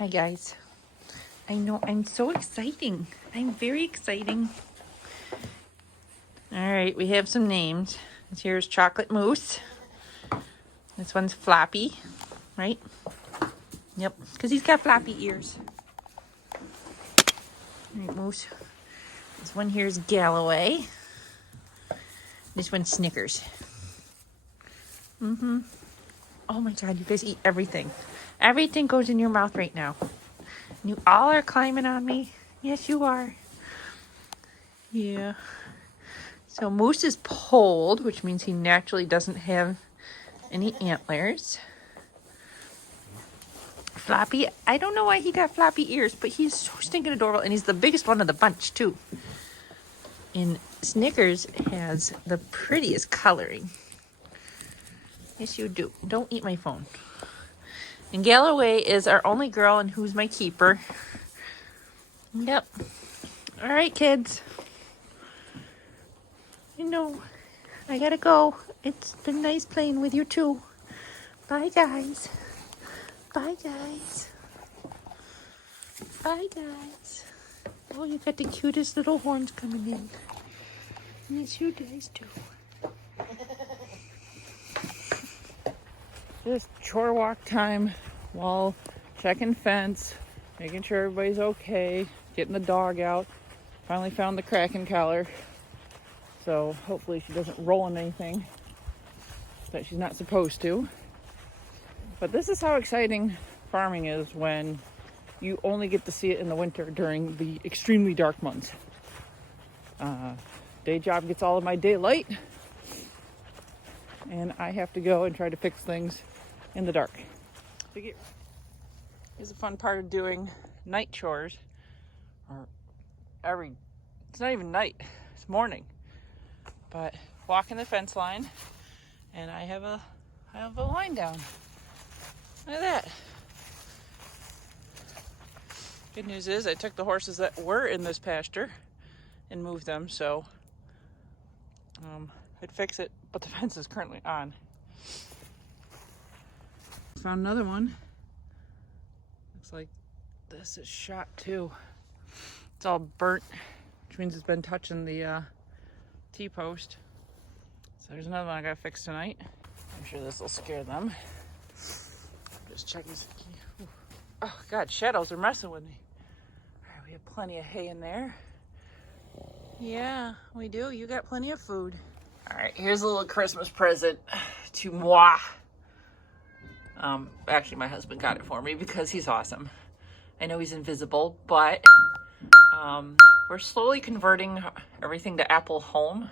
Hi guys. I know, I'm so exciting. I'm very exciting. All right, we have some names. Here's Chocolate Moose. This one's Floppy, right? Yep, because he's got floppy ears. All right, Moose. This one here is Galloway. This one's Snickers. Oh my God, you guys eat everything. Everything goes in your mouth right now. You all are climbing on me. Yes, you are. Yeah. So Moose is polled, which means he naturally doesn't have any antlers. Floppy, I don't know why he got floppy ears, but he's so stinking adorable, and he's the biggest one of the bunch too. And Snickers has the prettiest coloring. Yes, you do. Don't eat my phone. And Galloway is our only girl and who's my keeper. Yep. All right, kids. You know, I gotta go. It's been nice playing with you too. Bye, guys. Bye, guys. Bye, guys. Oh, you got the cutest little horns coming in. Yes, you guys do. Just chore walk time while checking fence, making sure everybody's okay, getting the dog out. Finally found the Kraken collar, so hopefully she doesn't roll in anything that she's not supposed to. But this is how exciting farming is when you only get to see it in the winter during the extremely dark months. Day job gets all of my daylight, and I have to go and try to fix things in the dark. Here's a fun part of doing night chores. It's not even night, it's morning. But walking the fence line, and I have a line down. Look at that. Good news is I took the horses that were in this pasture and moved them, so I'd fix it, but the fence is currently on. Found another one. Looks like this is shot too. It's all burnt, which means it's been touching the T-post. So there's another one I gotta fix tonight. I'm sure this will scare them. Just checking. Oh God, shadows are messing with me. All right, we have plenty of hay in there. Yeah, we do. You got plenty of food. All right, here's a little Christmas present to moi. Actually, my husband got it for me because he's awesome. I know he's invisible, but we're slowly converting everything to Apple Home.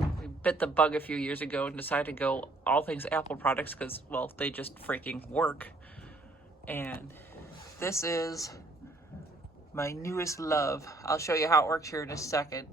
We bit the bug a few years ago and decided to go all things Apple products because, well, they just freaking work. And this is my newest love. I'll show you how it works here in a second.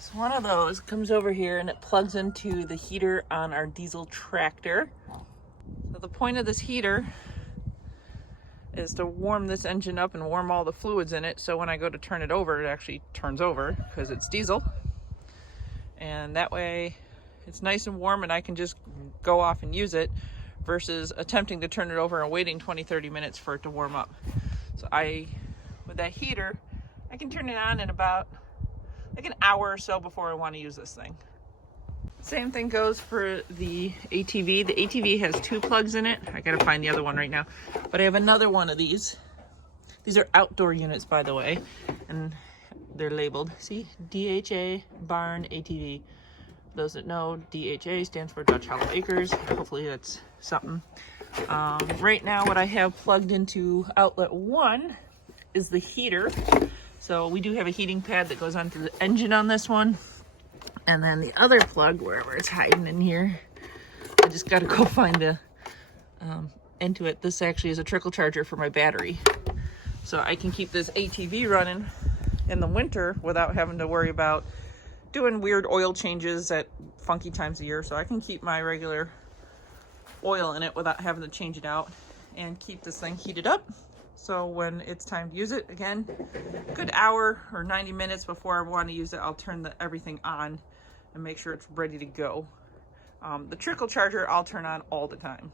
So one of those comes over here and it plugs into the heater on our diesel tractor. So the point of this heater is to warm this engine up and warm all the fluids in it, so when I go to turn it over, it actually turns over because it's diesel. And that way it's nice and warm and I can just go off and use it versus attempting to turn it over and waiting 20-30 minutes for it to warm up. So with that heater, I can turn it on in about like an hour or so before I want to use this thing. Same thing goes for the ATV. The ATV has two plugs in it. I gotta find the other one right now. But I have another one of these. These are outdoor units, by the way. And they're labeled, see? DHA Barn ATV. Those that know, DHA stands for Dutch Hollow Acres. Hopefully that's something. Right now what I have plugged into outlet 1 is the heater. So we do have a heating pad that goes onto the engine on this one. And then the other plug, wherever it's hiding in here, I just got to go find the into it. This actually is a trickle charger for my battery. So I can keep this ATV running in the winter without having to worry about doing weird oil changes at funky times of year. So I can keep my regular oil in it without having to change it out and keep this thing heated up. So when it's time to use it, again, a good hour or 90 minutes before I want to use it, I'll turn everything on and make sure it's ready to go. The trickle charger I'll turn on all the time.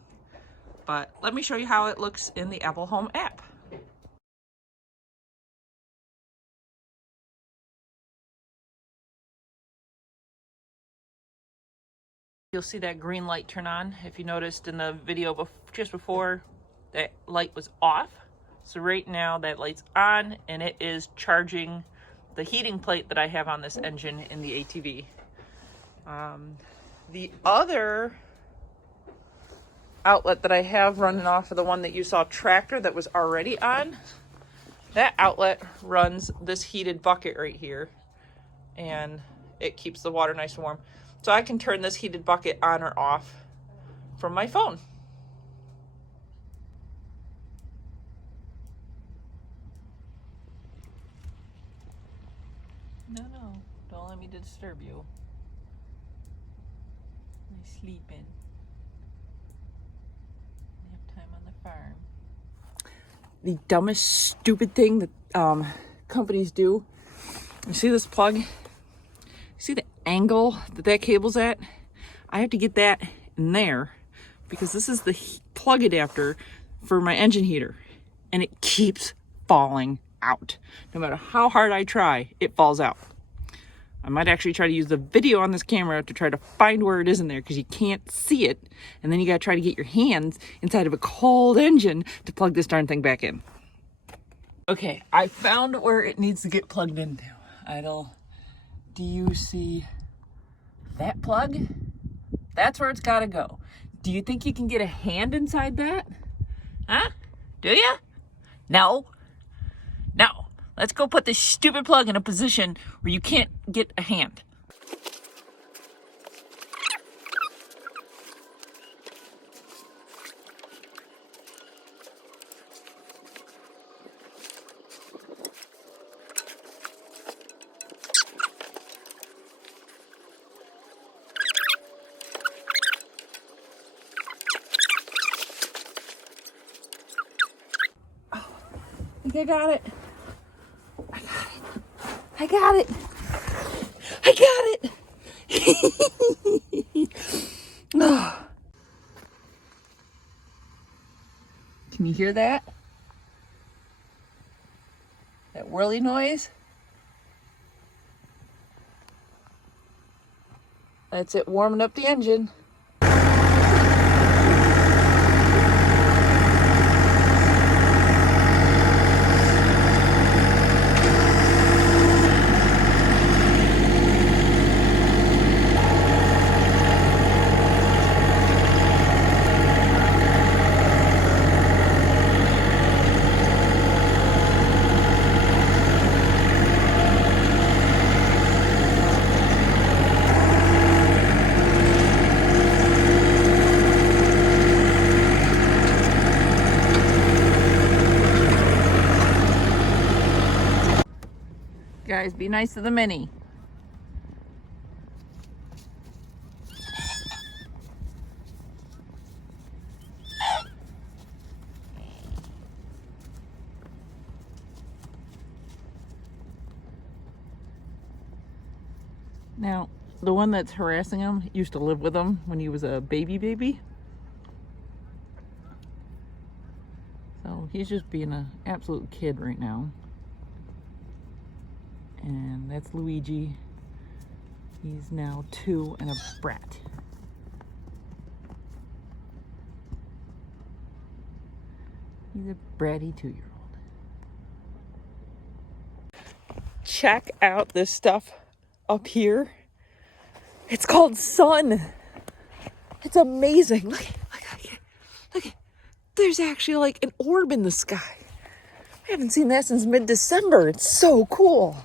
But let me show you how it looks in the Apple Home app. You'll see that green light turn on. If you noticed in the video just before, that light was off. So right now that light's on and it is charging the heating plate that I have on this engine in the ATV. The other outlet that I have running off of the one that you saw tractor that was already on, that outlet runs this heated bucket right here, and it keeps the water nice and warm. So I can turn this heated bucket on or off from my phone. No, don't let me disturb you. I'm sleeping. I have time on the farm. The dumbest, stupid thing that companies do. You see this plug? You see the angle that cable's at? I have to get that in there because this is the plug adapter for my engine heater, and it keeps falling out. No matter how hard I try, it falls out. I might actually try to use the video on this camera to try to find where it is in there because you can't see it, and then you gotta try to get your hands inside of a cold engine to plug this darn thing back in. Okay, I found where it needs to get plugged into. Do you see that plug? That's where it's gotta go. Do you think you can get a hand inside that? Huh? Do you? No. Let's go put this stupid plug in a position where you can't get a hand. I think I got it. I got it. Can you hear that? That whirly noise? That's it warming up the engine. Guys, be nice to the Mini. Now, the one that's harassing him used to live with him when he was a baby. So he's just being an absolute kid right now. And that's Luigi. He's now 2 and a brat. He's a bratty 2-year-old. Check out this stuff up here. It's called sun. It's amazing. Look. There's actually like an orb in the sky. I haven't seen that since mid-December. It's so cool.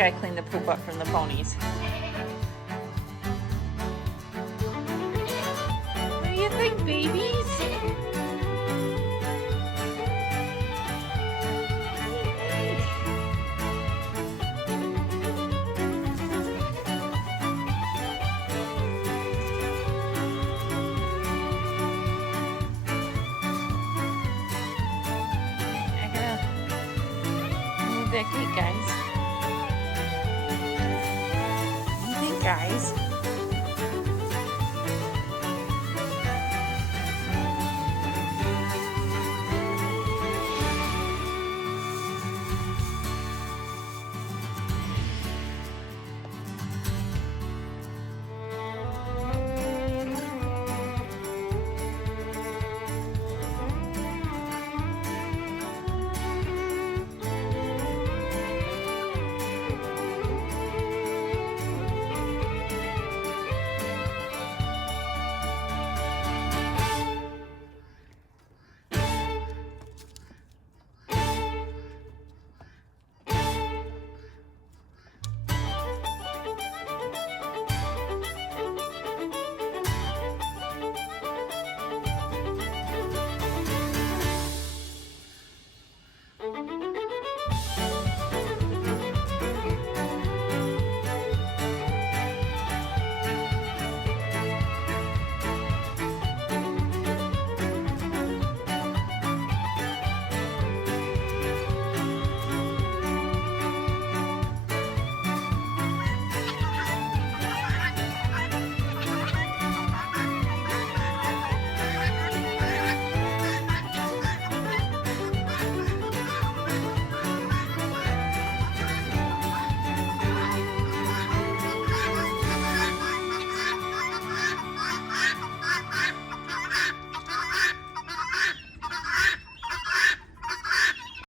gotta clean the poop up from the ponies. What do you think, babies? That gate, guys. What do you think, guys?